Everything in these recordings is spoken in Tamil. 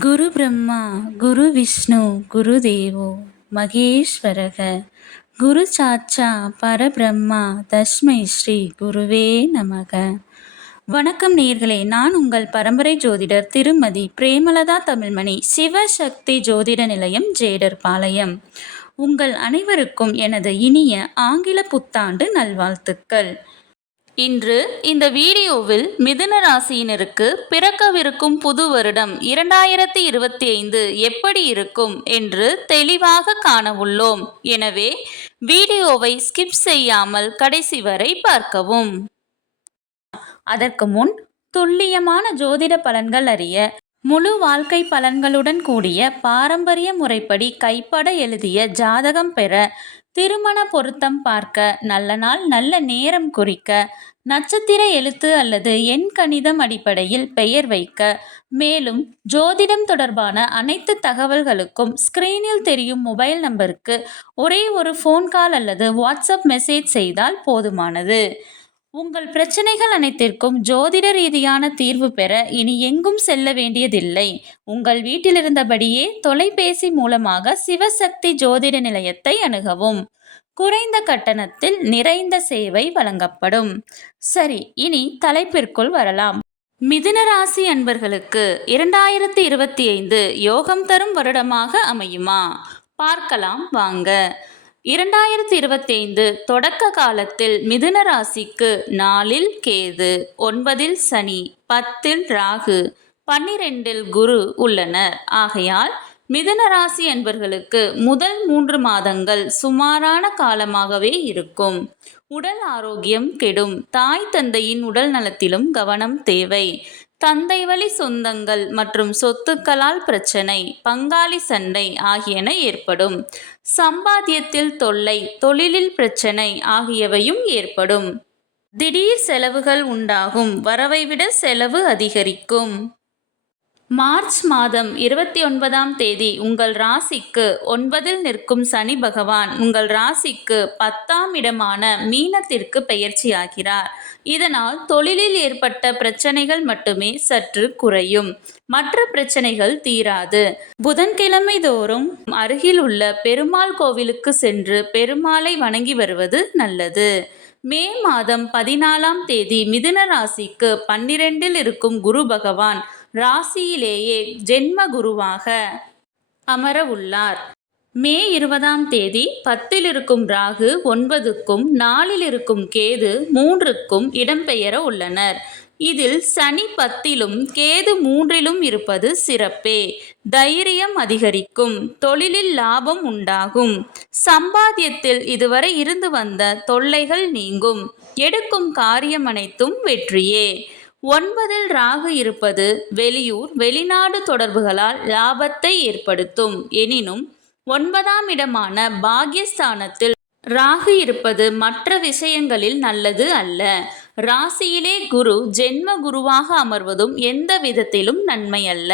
குரு பிரம்மா குரு விஷ்ணு குரு தேவோ மகேஸ்வரக. குரு சாச்சா பரபிரம்மா தஸ்மை ஸ்ரீ குருவே நமக. வணக்கம் நேர்களே நான் உங்கள் பரம்பரை ஜோதிடர் திருமதி பிரேமலதா தமிழ்மணி சிவசக்தி ஜோதிட நிலையம் ஜேடர் பாளையம். உங்கள் அனைவருக்கும் எனது இனிய ஆங்கில புத்தாண்டு நல்வாழ்த்துக்கள். இன்று இந்த வீடியோவில் மிதுன ராசியினருக்கு பிறக்கவிருக்கும் புது வருடம் இரண்டாயிரத்தி இருபத்தி ஐந்து எப்படி இருக்கும் என்று தெளிவாக காண உள்ளோம் எனவே வீடியோவை ஸ்கிப் செய்யாமல் கடைசி வரை பார்க்கவும். அதற்கு முன் துல்லியமான ஜோதிட பலன்கள் அறிய முழு வாழ்க்கை பலன்களுடன் கூடிய பாரம்பரிய முறைப்படி கைப்பட எழுதிய ஜாதகம் பெற திருமண பொருத்தம் பார்க்க நல்ல நாள் நல்ல நேரம் குறிக்க நட்சத்திர எழுத்து அல்லது எண் கணிதம் அடிப்படையில் பெயர் வைக்க. மேலும் ஜோதிடம் தொடர்பான அனைத்து தகவல்களுக்கும் ஸ்கிரீனில் தெரியும் மொபைல் நம்பருக்கு ஒரே ஒரு ஃபோன் கால் அல்லது வாட்ஸ்அப் மெசேஜ் செய்தால் போதுமானது. உங்கள் பிரச்சனைகள் அனைத்திற்கும் ஜோதிட ரீதியான தீர்வு பெற இனி எங்கும் செல்ல வேண்டியதில்லை. உங்கள் வீட்டிலிருந்தபடியே தொலைபேசி மூலமாக சிவசக்தி ஜோதிட நிலையத்தை அணுகவும். குறைந்த கட்டணத்தில் நிறைந்த சேவை வழங்கப்படும். சரி இனி தலைப்பிற்குள் வரலாம். மிதுன ராசி அன்பர்களுக்கு இரண்டாயிரத்தி இருபத்தி ஐந்து யோகம் தரும் வருடமாக அமையுமா? பார்க்கலாம் வாங்க. இரண்டாயிரத்தி இருபத்தைந்து தொடக்க காலத்தில் மிதுன ராசிக்கு நாலில் கேது ஒன்பதில் சனி பத்தில் ராகு பன்னிரெண்டில் குரு உள்ளனர். ஆகையால் மிதுன ராசி என்பர்களுக்கு முதல் மூன்று மாதங்கள் சுமாரான காலமாகவே இருக்கும். உடல் ஆரோக்கியம் கெடும். தாய் தந்தையின் உடல் நலத்திலும் கவனம் தேவை. தந்தை வழி சொந்தங்கள் மற்றும் சொத்துக்களால் பிரச்சனை பங்காளி சண்டை ஆகியன ஏற்படும். சம்பாத்தியத்தில் தொல்லை தொழிலில் பிரச்சனை ஆகியவையும் ஏற்படும். திடீர் செலவுகள் உண்டாகும் வரவை விட செலவு அதிகரிக்கும். மார்ச் மாதம் இருபத்தி ஒன்பதாம் தேதி உங்கள் ராசிக்கு ஒன்பதில் நிற்கும் சனி பகவான் உங்கள் ராசிக்கு பத்தாம் இடமான மீனத்திற்கு பெயர்ச்சியாகிறார். இதனால் தொழிலில் ஏற்பட்ட பிரச்சனைகள் மட்டுமே சற்று குறையும். மற்ற பிரச்சனைகள் தீராது. புதன்கிழமை தோறும் அருகில் உள்ள பெருமாள் கோவிலுக்கு சென்று பெருமாளை வணங்கி வருவது நல்லது. மே மாதம் பதினாலாம் தேதி மிதுன ராசிக்கு பன்னிரெண்டில் இருக்கும் குரு பகவான் ராசியிலேயே ஜென்ம குருவாக அமர உள்ளார். மே இருபதாம் தேதி பத்தில் இருக்கும் ராகு ஒன்பதுக்கும் நாலில் இருக்கும் கேது மூன்றுக்கும் இடம்பெயர உள்ளனர். இதில் சனி பத்திலும் கேது மூன்றிலும் இருப்பது சிறப்பே. தைரியம் அதிகரிக்கும் தொழிலில் லாபம் உண்டாகும். சம்பாத்தியத்தில் இதுவரை இருந்து வந்த தொல்லைகள் நீங்கும். எடுக்கும் காரியம் அனைத்தும் வெற்றியே. ஒன்பதில் ராகு இருப்பது வெளியூர் வெளிநாடு தொடர்புகளால் லாபத்தை ஏற்படுத்தும். எனினும் ஒன்பதாம் இடமான பாகியஸ்தானத்தில் ராகு இருப்பது மற்ற விஷயங்களில் நல்லது அல்ல. ராசியிலே குரு ஜென்ம குருவாக அமர்வதும் எந்த விதத்திலும் நன்மை அல்ல.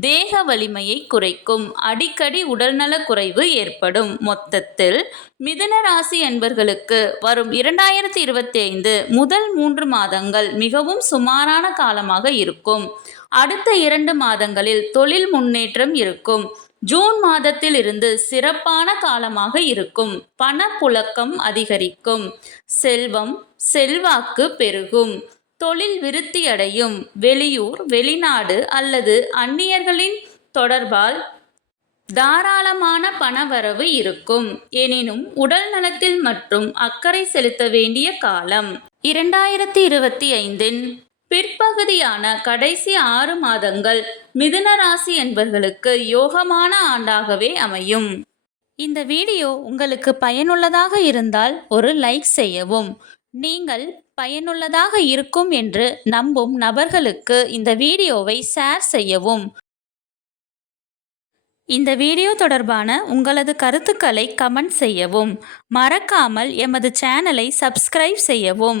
தேக வலிமையை குறைக்கும். அடிக்கடி உடல்நல குறைவு ஏற்படும். மொத்தத்தில் மிதுன ராசி என்பர்களுக்கு வரும் இரண்டாயிரத்தி இருபத்தி ஐந்து முதல் மூன்று மாதங்கள் மிகவும் சுமாரான காலமாக இருக்கும். அடுத்த இரண்டு மாதங்களில் தொழில் முன்னேற்றம் இருக்கும். ஜூன் மாதத்தில் இருந்து சிறப்பான காலமாக இருக்கும். பணப்புழக்கம் அதிகரிக்கும். செல்வம் செல்வாக்கு பெருகும். தொழில் விருத்தியடையும். வெளியூர் வெளிநாடு அல்லது அந்நியர்களின் தொடர்பால் தாராளமான பணவரவு இருக்கும். எனினும் உடல் நலத்தில் மற்றும் அக்கறை செலுத்த வேண்டிய காலம். இரண்டாயிரத்தி இருபத்தி ஐந்தின் பிற்பகுதியான கடைசி ஆறு மாதங்கள் மிதுன ராசி என்பவர்களுக்கு யோகமான ஆண்டாகவே அமையும். இந்த வீடியோ உங்களுக்கு பயனுள்ளதாக இருந்தால் ஒரு லைக் செய்யவும். நீங்கள் பயனுள்ளதாக இருக்கும் என்று நம்பும் நபர்களுக்கு இந்த வீடியோவை ஷேர் செய்யவும். இந்த வீடியோ தொடர்பான உங்களது கருத்துக்களை கமெண்ட் செய்யவும். மறக்காமல் எமது சேனலை சப்ஸ்கிரைப் செய்யவும்.